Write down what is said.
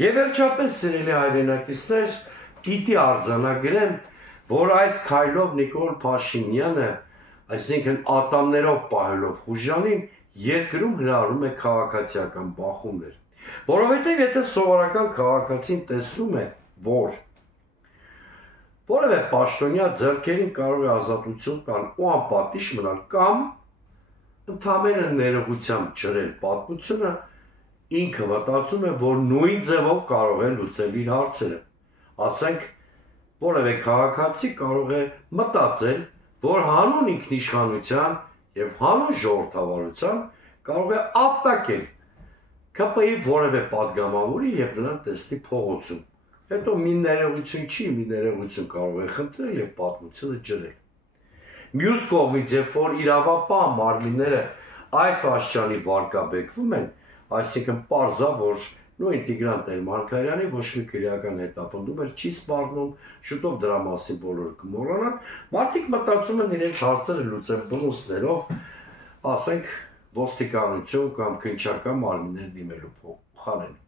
Եվ վերջապես սիրելի հայրենակիցներ, պիտի արձանագրեմ, որ այս քայլով Նիկոլ Փաշինյանը, այսինքն ատամներով պահելով Խուժանին, երկրում հրահրում է քաղաքացիական բախումներ, որովհետև եթե սովորական քաղաքացին տեսնում է, որ որևէ պաշտոնյա ձեռքերին կարող է ազատություն տալ ու անպատիժ մնալ կամ ընդհանրապես ներողությամբ ջրել պատմությունը, ինքը մտածում է, որ նույն ձևով կարող է լուծել իր հարցերը, ասենք որևէ քաղաքացի կարող է մտածել, որ հանուն ինքնիշխանության և հանուն ժողովրդավարության կարող է ապտակել ԿՊ-ի որևէ պատգամավորի և նրան տեսնի փողոցում, հետո մի ներողություն չի, մի ներողություն կարող է խնդրել և պատմությունը ջրել։ Մյուս կողմից, երբ որ իրավապահ մարմինները այս աստիճանի վարկաբեկվում են, այսինքն պարզ է, որ նույն Տիգրան Տեր-Մարգարյանի ոչ մի քրեական հետապնդում էլ չի սպառնում, շուտով դրա մասին բոլորը կմոռանան, մարդիկ մտածում են իրենց հարցերը լուծեն բռունցքներով, ասենք ոստիկանություն կամ քննչական մարմիններ դիմելու փոխարեն։